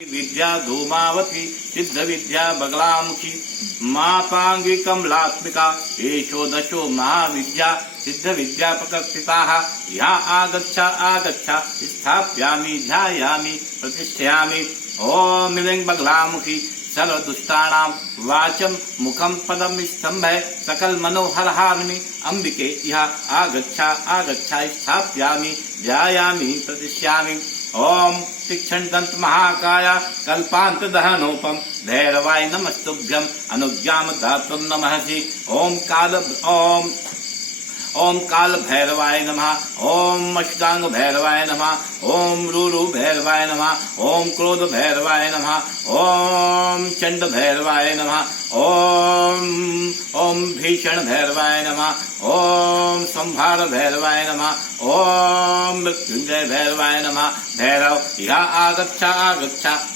विद्या धूमावती सिद्ध विद्या बगलामुखी मातांगी कमलात्मिका एषोदशो महाविद्या सिद्ध विद्या प्रकर्षिताः या आगच्छ आगच्छ स्थाप्यामि ध्यायामि प्रतिष्ठयामि ओम मिलिंग बगलामुखी सर्वदुष्टानां वाचं मुखं पदं स्तंभे सकल मनोहरहारिणि अंबिके यः आगच्छ आगच्छ स्थाप्यामि ध्यायामि प्रतिष्ठयामि ओम तीक्षण दंत महाकाय कल्पांत दहनोपम भैरवाय नमस्तुभ्यम अनुज्ञाम दातुं नमःसि ओम काल भैरवाय नमः ओम अष्टांग भैरवाय नमः ओम रूरु भैरवाय नमः ओम क्रोध भैरवाय नमः ओम चंड भैरवाय नमः ओम भीषण भैरवाय नमः ओम संहार भैरवाय नमः ओम मृत्युंजय भैरवाय नमः भैरव यः आगच्छ आगच्छ